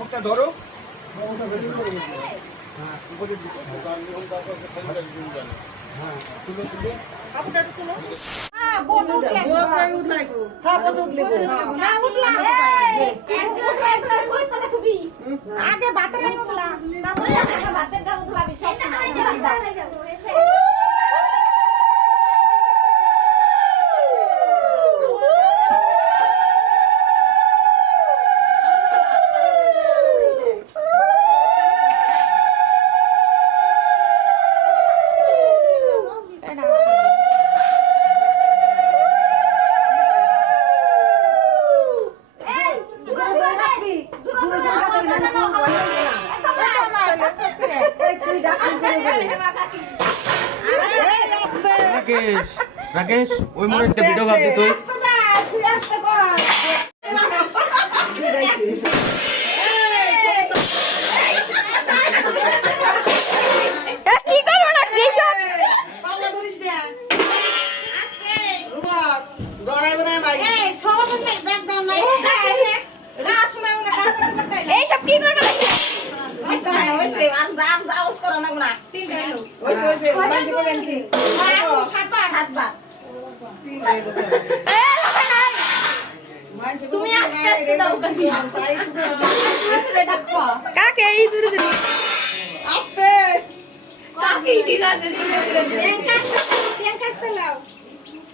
মুখটা ধরো হ্যাঁ হ্যাঁ আগে বাতের উঠলা তারপরে উঠলাবি রাকেশ রাকেশ ওই মনে একটা ভিডিও ভাবছি তুই? কি করব তুমি আস্তে আস্তে দাও কাকে এই জুড়ে জুড়ে কাকে ঠিক আছে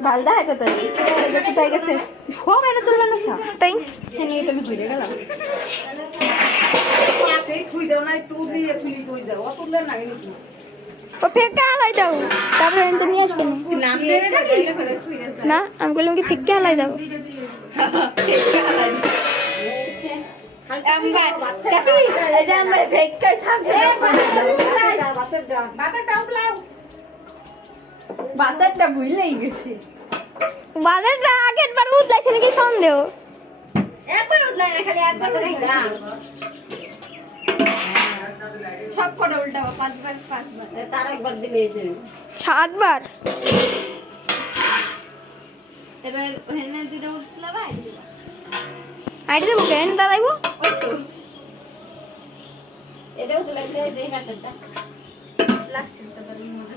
ভালদা হয়তো তাই তাই গেছে? সব এনে তুললো না সব। তাই? নিয়ে তুমি ঘুরে গেলাম। ও ফেকা হালাই দাও। তারপরে এনে নিয়ে আসবে না। আমি বললাম কি ফেকা হালাই দাও। বাতারটা ভুললেই গেছে। বাজারটা আগের বার উদলাইছে নাকি সন্দেহ? একবার উঠলাই না খালি একবার উঠলাই সব কটা উল্টাবো পাঁচবার পাঁচবার। তার একবার দিলে সাতবার? এবার হেনে দুটো উঠছিল ভাই। আইডি দেবো কেন দাঁড়াইবো? ওই তো। এটা উঠলাই পাশেরটা। লাস্ট উঠতে পারি মনে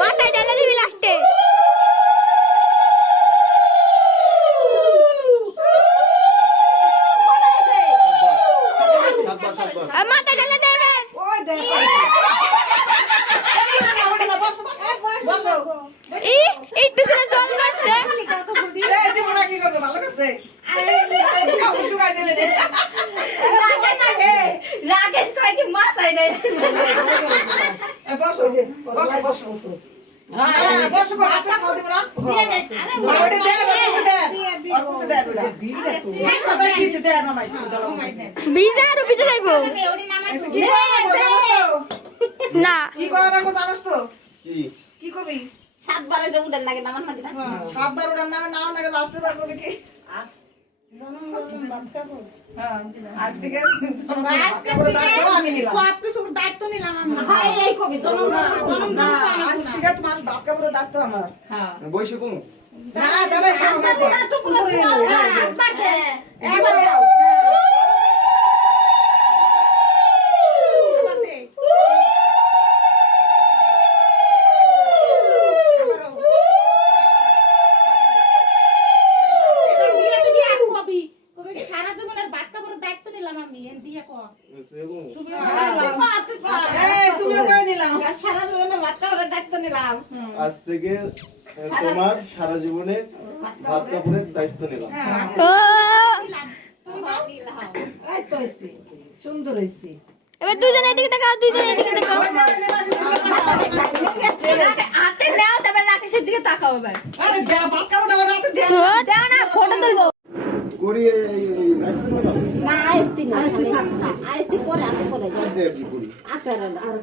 মাথায় ঢেলে দিবি লাস্টে মাথায় ঢেলে দেবে ই শুনে জল মারছে রাকেশ কয় কি মাথায় নেই ভিজে আরও ভিজে যাইবো না কি করা জানোস তো? কি? কি করবি? সাতবারে যে উঠে লাগে নামান নাকি না? সাতবার ওটার নামে নাও নাকি লাস্টে বার করবি কি? বইসে কমু না যাবে একবার দে একবার দাও কবি কবি বৈশাখে কমু তুমিও কই নিলাম। এই, তুমিও কই নিলাম। আজ থেকে তোমার সারা জীবনে ভাত কাপড়ের দায়িত্ব নিলাম। সুন্দর হয়েছে এবার দুজনে এদিকে তাকাও দুজনে এদিকে তাকাও হাতে নাও তারপর রাকেশের দিকে তাকাও এবার। দাও না ফটো তুলবো করি এই- এই এই আসতে না আইসতি পরে আছে পরে যা আর করি আছে আর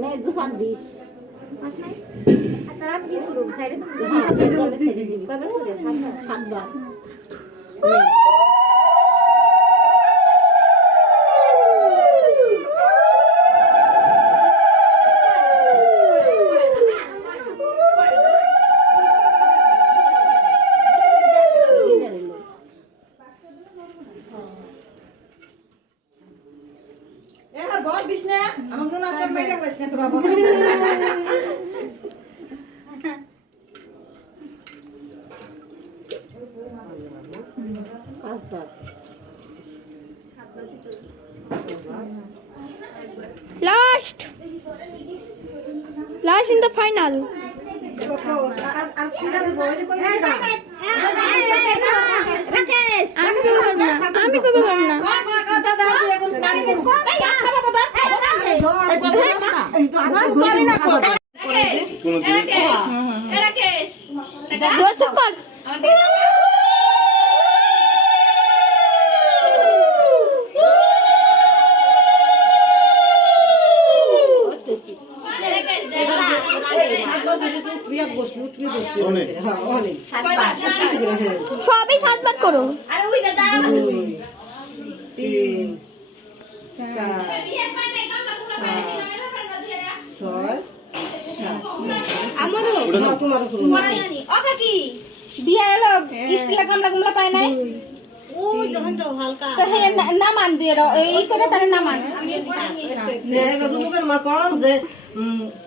নে জুফান দিস। তারা কি করব? সাইডে দিবি কবে সাতবার সাতবার এ, আর বল দিস না। আমার মনে হয় তোর মেয়েটা বলিস না তো বাবা। পাঁচবার last last in the final আমি কইতে পারব না আমি কইতে পারব না কর, কর, কর, দাদা, তুই এখন স্নান করবি। এই, আর খাব দাদা। এই, বল, না, করি না, কর। কোনো দিন রাকেশ দর্শক কর অনেক সবই সাতবার করো। আর ওইটা দাঁড়াবো তিন চার ছয় আমারও। তোমারও শুরু ওটা কি বিয়া এলো স্টিলের গামলা গামলা পায় নাই। নামান দিয়ে এই করে তাহলে নামান। মা কম যে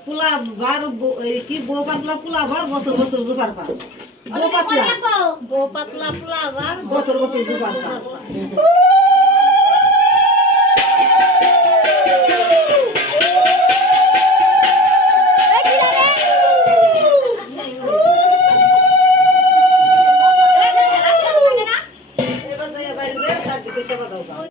পোলা বার ব- এই কি বউ পাতলা পোলা বার বছর বছর দুবার পা বউ পাতলা। বউ পাতলা পোলা বার বছর বছর দুবার পা 这个怎么？